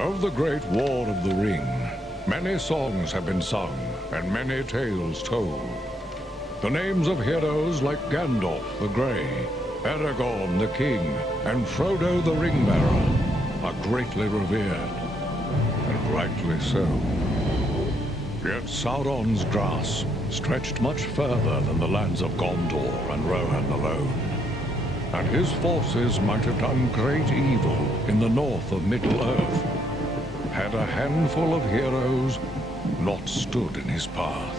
Of the Great War of the Ring, many songs have been sung and many tales told. The names of heroes like Gandalf the Grey, Aragorn the King, and Frodo the Ring-Bearer are greatly revered, and rightly so. Yet Sauron's grasp stretched much further than the lands of Gondor and Rohan alone, and his forces might have done great evil in the north of Middle-earth, had a handful of heroes not stood in his path.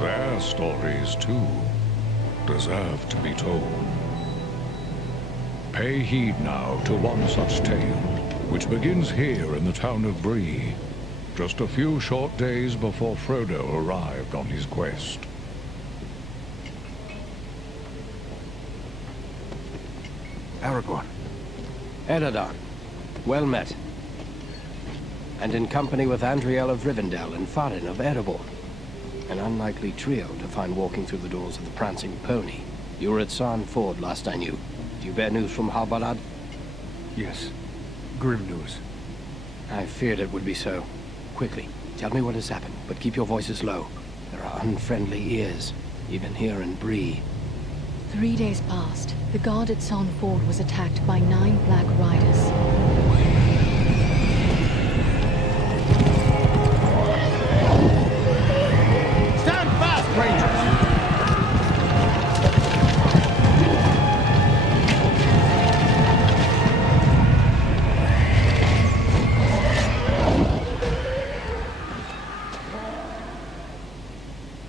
Their stories, too, deserve to be told. Pay heed now to one such tale, which begins here in the town of Bree, just a few short days before Frodo arrived on his quest. Aragorn. Eredar, well met. And in company with Andriel of Rivendell and Farin of Erebor. An unlikely trio to find walking through the doors of the Prancing Pony. You were at Sarn Ford last I knew. Do you bear news from Halbarad? Yes. Grim news. I feared it would be so. Quickly, tell me what has happened, but keep your voices low. There are unfriendly ears, even here in Bree. 3 days passed. The guard at Sarn Ford was attacked by 9 Black Riders.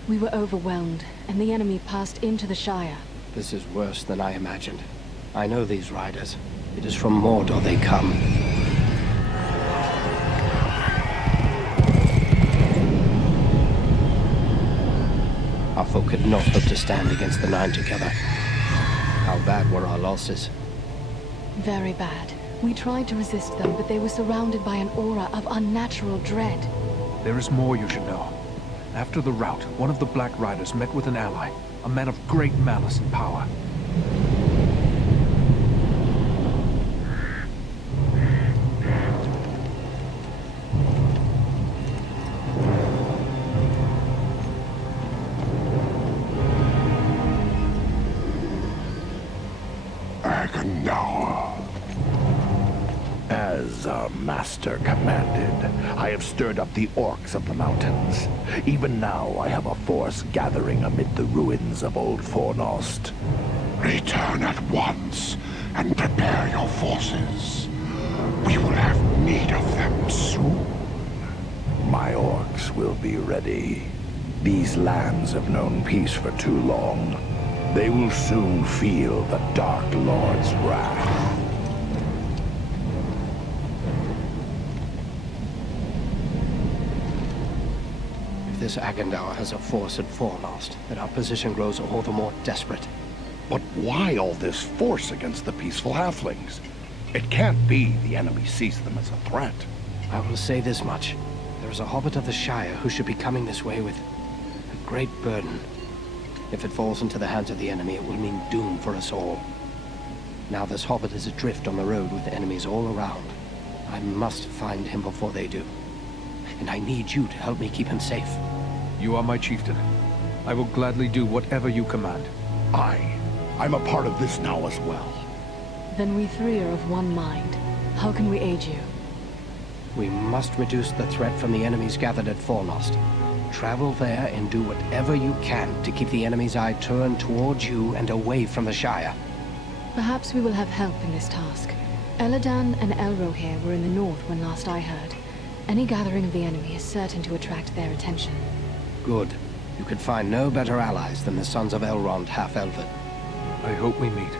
We were overwhelmed, and the enemy passed into the Shire. This is worse than I imagined. I know these riders. It is from Mordor they come. Our folk could not hope to stand against the 9 together. How bad were our losses? Very bad. We tried to resist them, but they were surrounded by an aura of unnatural dread. There is more you should know. After the rout, one of the Black Riders met with an ally, a man of great malice and power. Agendaur. As our master commanded, I have stirred up the orcs of the mountains. Even now I have a force gathering amid the ruins of Old Fornost. Return at once and prepare your forces. We will have need of them soon. My orcs will be ready. These lands have known peace for too long. They will soon feel the Dark Lord's wrath. This Agendaur has a force at Fornost, and our position grows all the more desperate. But why all this force against the peaceful halflings? It can't be the enemy sees them as a threat. I will say this much. There is a hobbit of the Shire who should be coming this way with a great burden. If it falls into the hands of the enemy, it will mean doom for us all. Now this hobbit is adrift on the road with enemies all around. I must find him before they do. And I need you to help me keep him safe. You are my chieftain. I will gladly do whatever you command. I'm a part of this now as well. Then we 3 are of one mind. How can we aid you? We must reduce the threat from the enemies gathered at Fornost. Travel there and do whatever you can to keep the enemy's eye turned towards you and away from the Shire. Perhaps we will have help in this task. Eladan and Elrohir were in the north when last I heard. Any gathering of the enemy is certain to attract their attention. Good. You could find no better allies than the sons of Elrond half-elven. I hope we meet.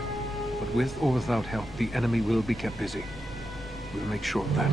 But with or without help, the enemy will be kept busy. We'll make sure of that.